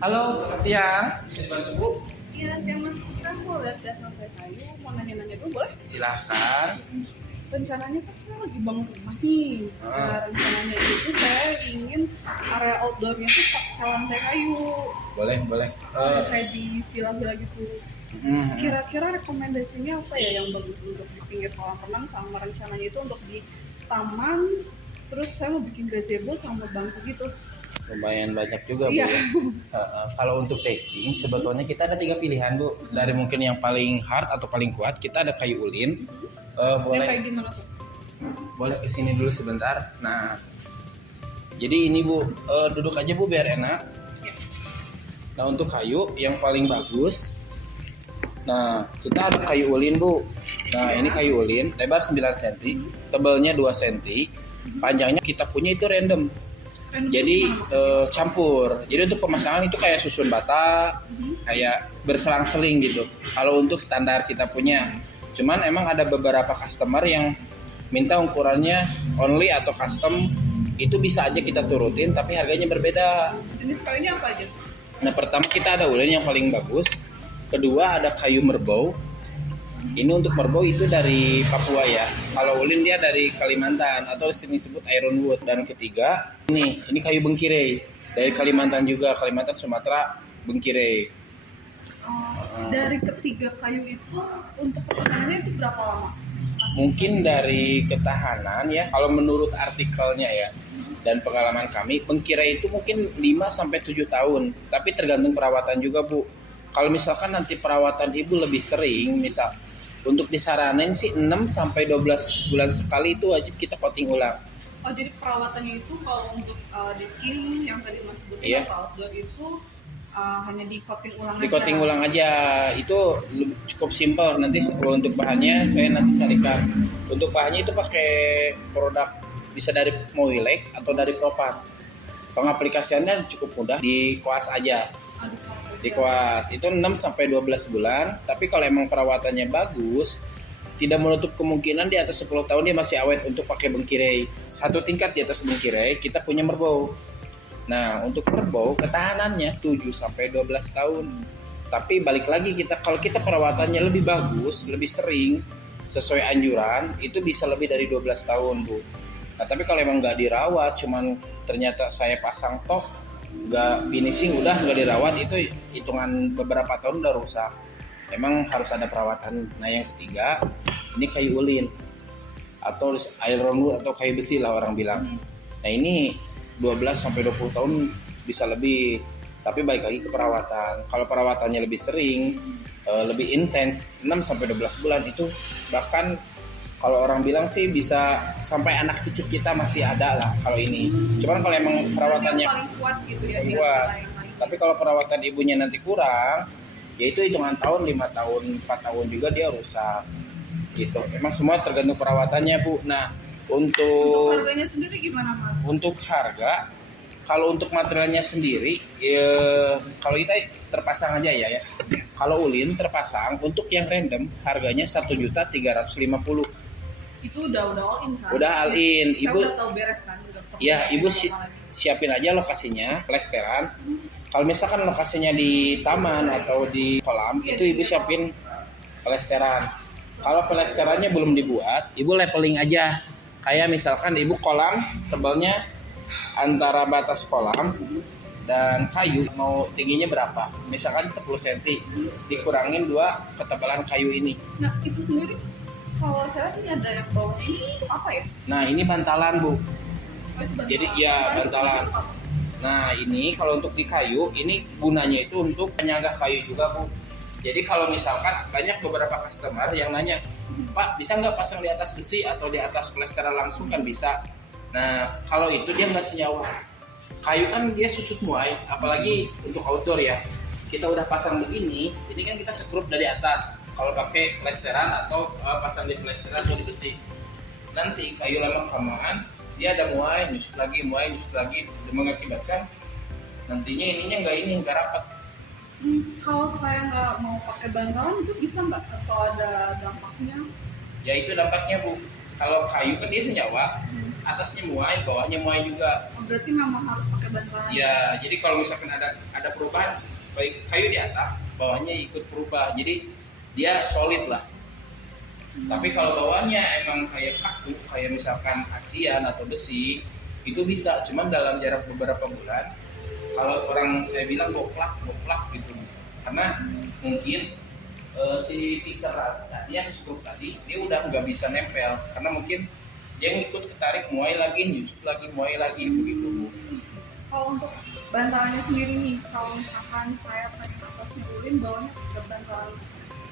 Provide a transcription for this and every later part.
Halo, selamat siang. Bisa dibantu Bu? Iya, siang Mas. Saya mau lihat-lihat lantai kayu, mau nanya-nanya dulu boleh? Silahkan. Rencananya kan saya lagi bangun rumah nih. Nah, rencananya itu saya ingin area outdoornya tuh pakai lantai kayu. Boleh. Kayak di villa-villa gitu. Kira-kira rekomendasinya apa ya yang bagus untuk di pinggir kolam renang sama rencananya itu untuk di taman. Terus saya mau bikin gazebo sama bangku gitu. Lumayan banyak juga Bu Iya. ya. Kalau untuk decking sebetulnya kita ada 3 pilihan Bu. Dari mungkin yang paling hard atau paling kuat kita ada kayu ulin. Yang Boleh kayak gimana tuh? boleh kesini dulu sebentar. Nah, jadi ini Bu, duduk aja Bu biar enak. Nah untuk kayu yang paling bagus. Nah kita ada kayu ulin Bu. Nah ini kayu ulin lebar 9 cm, tebalnya 2 cm, panjangnya kita punya itu random. Jadi campur. Jadi untuk pemasangan itu kayak susun bata, kayak berselang-seling gitu. Kalau untuk standar kita punya, cuman emang ada beberapa customer yang minta ukurannya only atau custom, itu bisa aja kita turutin, tapi harganya berbeda. Jenis kayunya apa aja? Nah pertama kita ada ulin yang paling bagus, kedua ada kayu merbau. Ini untuk merbau itu dari Papua ya. Kalau ulin dia dari Kalimantan atau sini disebut ironwood. Dan ketiga ini kayu bengkirei dari Kalimantan juga, Kalimantan Sumatera bengkirei. Dari ketiga kayu itu untuk ketahanannya itu berapa lama? Mungkin dari ketahanan ya, kalau menurut artikelnya ya dan pengalaman kami, bengkirei itu mungkin 5 sampai 7 tahun, tapi tergantung perawatan juga Bu. Kalau misalkan nanti perawatan ibu lebih sering, misal untuk disaranin sih 6 sampai 12 bulan sekali itu wajib kita coating ulang. Oh, jadi perawatannya itu kalau untuk decking yang tadi Mas sebutin Iya. atau outdoor itu hanya di coating ulang Di coating ulang aja, itu cukup simpel. Nanti kalau untuk bahannya saya nanti carikan. Untuk bahannya itu pakai produk bisa dari Moilek atau dari Propat. Pengaplikasiannya cukup mudah, di koas aja. Di koas itu 6 sampai 12 bulan, tapi kalau emang perawatannya bagus, tidak menutup kemungkinan di atas 10 tahun dia masih awet untuk pakai bengkirei. Satu tingkat di atas bengkirei kita punya merbau. Nah, untuk merbau ketahanannya 7 sampai 12 tahun. Tapi balik lagi kalau kita perawatannya lebih bagus, lebih sering sesuai anjuran, itu bisa lebih dari 12 tahun, Bu. Nah, tapi kalau emang nggak dirawat, cuman ternyata saya pasang tok, nggak finishing, udah nggak dirawat, itu hitungan beberapa tahun udah rusak. Emang harus ada perawatan. Nah yang ketiga ini kayu ulin atau ironwood atau kayu besi lah orang bilang. Nah ini 12 sampai 20 tahun bisa lebih, tapi balik lagi ke perawatan. Kalau perawatannya lebih sering, lebih intens, 6 sampai 12 bulan itu bahkan kalau orang bilang sih bisa sampai anak cicit kita masih ada lah kalau ini. Cuman kalau emang perawatannya paling kuat gitu ya. kuat, tapi kalau perawatan ibunya nanti kurang, ya itu hitungan tahun, 5 tahun, 4 tahun juga dia rusak gitu. Emang semua tergantung perawatannya Bu. Nah Untuk harganya sendiri gimana Mas? untuk harga, kalau untuk materialnya sendiri kalau kita terpasang aja ya. Kalau ulin terpasang untuk yang random harganya 1.350.000. Itu udah all in kan? Udah all in. Saya Ibu udah tahu beres kan? ya ibu siapin aja lokasinya, plesteran. Kalau misalkan lokasinya di taman atau di kolam, itu ibu siapin plesteran. Kalau plesterannya belum dibuat, ibu leveling aja. Kayak misalkan ibu kolam tebalnya antara batas kolam dan kayu mau tingginya berapa? Misalkan 10 cm, dikurangin 2 ketebalan kayu ini. Nah itu sendiri kalau saya ini ada yang bawah ini apa ya? Nah ini bantalan Bu. Oh, itu bantalan. Jadi ya bantalan. Nah ini kalau untuk di kayu, ini gunanya itu untuk penyanggah kayu juga Bu. Jadi kalau misalkan banyak beberapa customer yang nanya, Pak bisa nggak pasang di atas besi atau di atas plesteran langsung, kan bisa. Nah kalau itu dia nggak senyawa. Kayu kan dia susut muai, apalagi untuk outdoor ya. Kita udah pasang begini, ini kan kita sekrup dari atas. Kalau pakai plesteran atau pasang di plesteran atau di besi, nanti kayu lama kelamaan dia ada muai, nyusut lagi, mengakibatkan nantinya ininya nggak rapat. Kalau saya nggak mau pakai bantalan itu bisa nggak? Atau ada dampaknya? Ya itu dampaknya Bu. Kalau kayu kan dia senyawa, atasnya muai, bawahnya muai juga. Oh, berarti memang harus pakai bantalan. Ya, jadi kalau misalkan ada perubahan, baik kayu di atas, bawahnya ikut berubah. Jadi dia solid lah. Tapi kalau bawahnya emang kayak kaku, kayak misalkan acian atau besi, itu bisa. Cuman dalam jarak beberapa bulan, kalau orang saya bilang boklak gitu. Karena mungkin si piser tadi yang skrup tadi dia udah nggak bisa nempel karena mungkin dia ngikut ketarik muai lagi nyusup lagi muai lagi begitu. Kalau untuk bantalannya sendiri nih, kalau misalkan saya pakai atasnya ulin, bawahnya pakai bantalan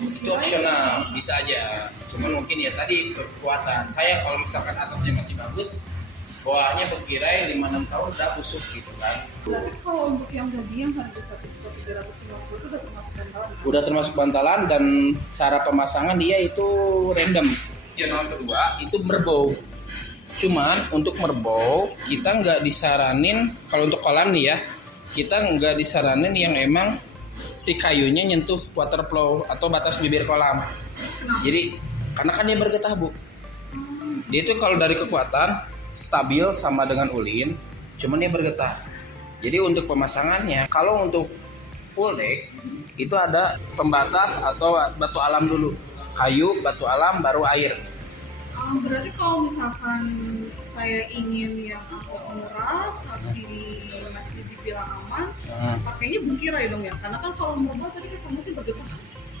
Itu opsional, bisa aja. Cuman mungkin ya tadi kekuatan. Saya kalau misalkan atasnya masih bagus, bawahnya berkirai 5-6 tahun udah busuk gitu kan. Berarti kalau untuk yang tadi yang harga 1.350 itu udah termasuk bantalan kan? Udah termasuk bantalan dan cara pemasangan dia itu random. Channel kedua itu merbau. Cuman untuk merbau kita nggak disaranin, kalau untuk kolam nih ya, kita nggak disaranin yang emang si kayunya nyentuh water flow atau batas bibir kolam. Kenapa? Jadi karena kan dia bergetah bu. Dia itu kalau dari kekuatan stabil sama dengan ulin, cuman dia bergetah. Jadi untuk pemasangannya, kalau untuk full deck itu ada pembatas atau batu alam dulu, kayu, batu alam, baru air. Berarti kalau misalkan saya ingin yang agak murah tapi masih dibilang aman, pakainya bengkirai dong ya? Karena kan kalau merbau tadi kan kamu tuh bergetah.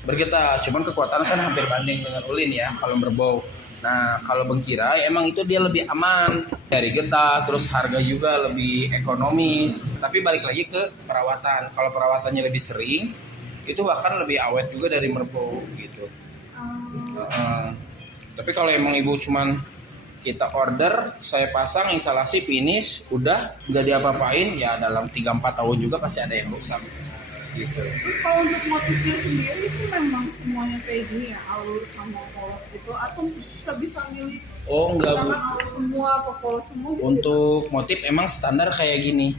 Bergetah, cuman kekuatan kan hampir banding dengan ulin ya kalau merbau. Nah kalau bengkirai emang itu dia lebih aman dari getah, terus harga juga lebih ekonomis. Tapi balik lagi ke perawatan. Kalau perawatannya lebih sering, itu bahkan lebih awet juga dari merbau gitu. Tapi kalau emang ibu cuman kita order, saya pasang, instalasi, finish, udah nggak diapa-apain, ya dalam 3-4 tahun juga pasti ada yang rusak gitu. Terus kalau untuk motifnya sendiri itu memang semuanya kayak gini ya, alur sama polos gitu, atau kita bisa milih Oh enggak bu. misalkan alur semua atau polos semua gitu? Untuk motif emang standar kayak gini,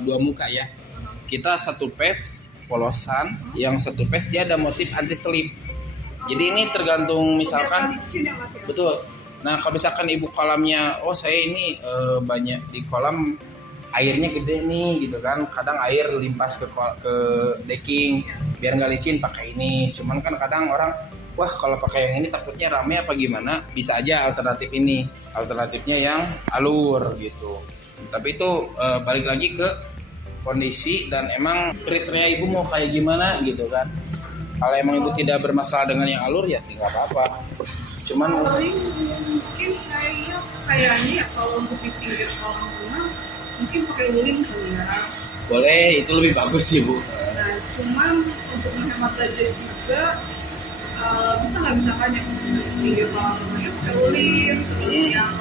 dua muka ya. Kita satu pes polosan, yang satu pes dia ada motif anti slip. Jadi ini tergantung misalkan, licin ya mas ya? betul. Nah kalau misalkan ibu kolamnya, oh saya ini banyak di kolam airnya gede nih gitu kan, kadang air limpas ke decking, biar nggak licin pakai ini. Cuman kan kadang orang, wah kalau pakai yang ini takutnya rame apa gimana, bisa aja alternatif ini, alternatifnya yang alur gitu. Tapi itu balik lagi ke kondisi dan emang kriteria ibu mau kayak gimana gitu kan. Kalau emang ibu tidak bermasalah dengan yang alur ya tidak apa-apa. Cuman paling mungkin saya kayaknya ya kalau untuk di pinggir kolam renang mungkin pakai ulin kali ya. boleh, itu lebih bagus sih bu. Nah cuman untuk menghemat budget juga bisa nggak misalkan yang di pinggir kolam renangnya pakai ulin, terus yang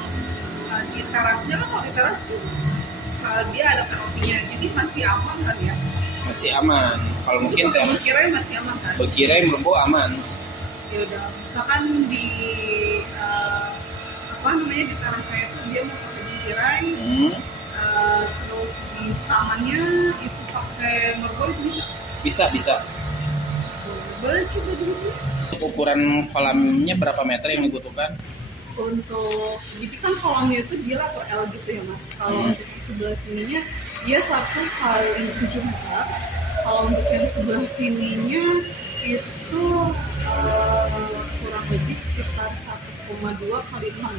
di terasnya kan, kalau di teras tuh dia ada kanopinya, jadi masih aman kan ya? Masih aman. Kalau mungkin Untuk berkirai masih aman kan? berkirai merbau aman. Ya udah, misalkan di apa namanya di tanah saya tuh dia mau pakai berkirai, terus di tamannya itu pakai merbau itu bisa? Bisa. Boleh coba dulu. Ukuran kolamnya berapa meter yang dibutuhkan? Untuk jadi kan kolamnya itu dia level L gitu ya mas. Kalau untuk yang sebelah sininya dia 1x7 meter. Kalau untuk yang sebelah sininya itu kurang lebih sekitar 1,2 kali 6.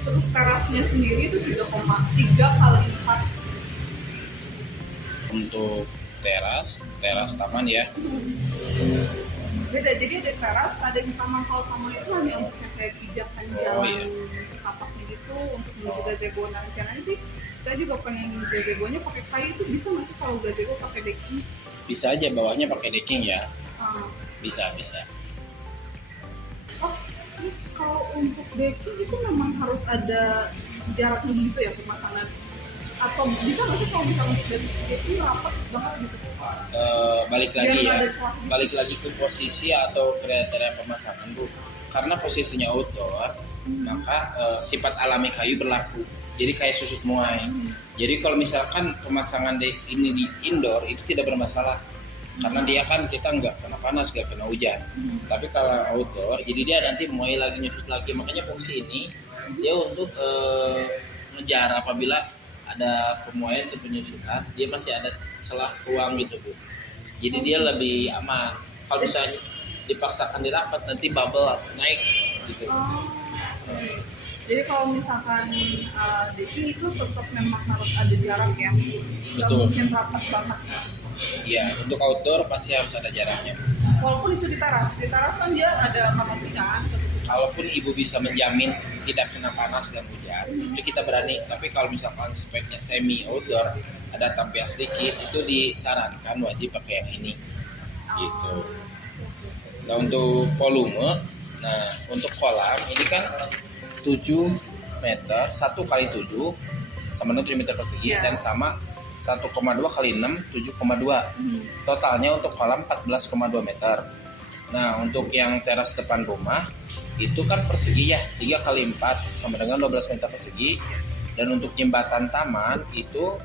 Terus terasnya sendiri itu 3,3 kali 4. Untuk teras taman ya. Beda, jadi ada teras, ada di taman. Kalau taman itu hanya untuk yang kayak pijakan jalan setapaknya gitu untuk menuju gazebo. Nah rencananya sih saya juga pengen gazebonya pakai kayu, itu bisa nggak sih kalau gazebo pakai decking? Bisa aja bawahnya pakai decking ya. Bisa. Oh, terus kalau untuk decking itu memang harus ada jaraknya gitu ya pemasangan? Atau bisa nggak sih kalau misalnya untuk decking rapat banget gitu? Balik lagi ke posisi atau kriteria pemasangan bu. Karena posisinya outdoor, maka sifat alami kayu berlaku. Jadi kayak susut muai. Jadi kalau misalkan pemasangan ini di indoor itu tidak bermasalah. karena dia kan kita nggak kena panas, nggak kena hujan. Tapi kalau outdoor, jadi dia nanti mulai lagi nyusut lagi. Makanya fungsi ini dia untuk ngejar apabila ada pemuaian atau penyusutan, dia masih ada celah ruang gitu Bu. Jadi dia lebih aman. Kalau misalnya dipaksakan dirapat nanti bubble naik gitu. Jadi kalau misalkan decking itu tetap memang harus ada jarak ya, nggak Betul. mungkin rapat banget. Iya, untuk outdoor pasti harus ada jaraknya. Walaupun itu di teras kan dia ada kanopi kan. Kalaupun ibu bisa menjamin tidak kena panas dan hujan, itu kita berani. Tapi kalau misalkan speknya semi outdoor, ada tampil sedikit, itu disarankan wajib pakai yang ini. Gitu. Nah untuk volume, nah untuk kolam ini kan 7 meter, 1 kali 7 sama dengan 7 meter persegi dan sama 1,2 kali 6, 7,2. Totalnya untuk kolam 14,2 meter. Nah untuk yang teras depan rumah itu kan persegi ya, 3 kali 4 sama dengan 12 meter persegi. Dan untuk jembatan taman itu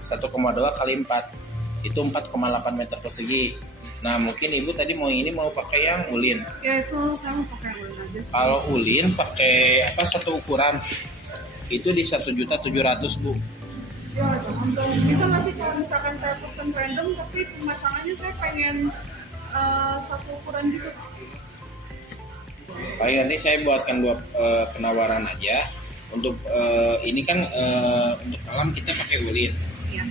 1,2 kali 4 itu 4,8 meter persegi. Nah mungkin ibu tadi mau pakai yang ulin. Ya itu saya mau pakai yang ulin aja sih. Kalau ulin pakai satu ukuran itu di 1.700.000 Bu. Ya untuk bisa nggak sih kalau misalkan saya pesen random tapi pemasangannya saya pengen satu ukuran gitu. Paling nanti saya buatkan 2 penawaran aja. Untuk ini kan untuk kolam kita pakai ulin. Iya.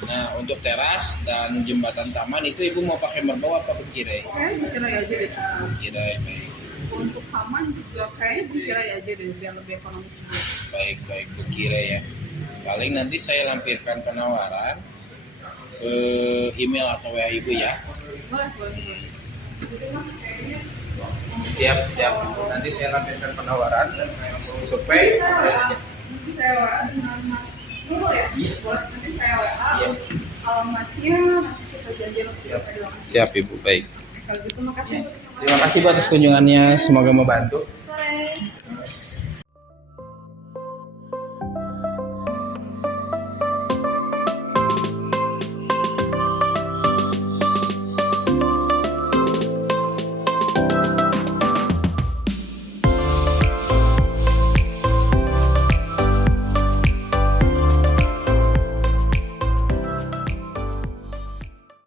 Nah untuk teras dan jembatan taman itu ibu mau pakai merbau apa butirai? Kayaknya butirai aja deh. Butirai, baik. Untuk taman juga kayaknya butirai aja deh biar lebih ekonomis juga. Baik butirai ya. Paling nanti saya lampirkan penawaran ke email atau WA ibu ya. Boleh. Jadi mas kayaknya Siap. Nanti saya lampirkan penawaran survei. Nanti saya WA dengan Mas Nurul ya. Boleh. Nanti saya WA. Iya. Alamatnya nanti kita janji langsung sampai di lokasi. Siap ibu, baik. Kalau gitu makasih. Terima kasih Bu atas kunjungannya, semoga membantu. Sore.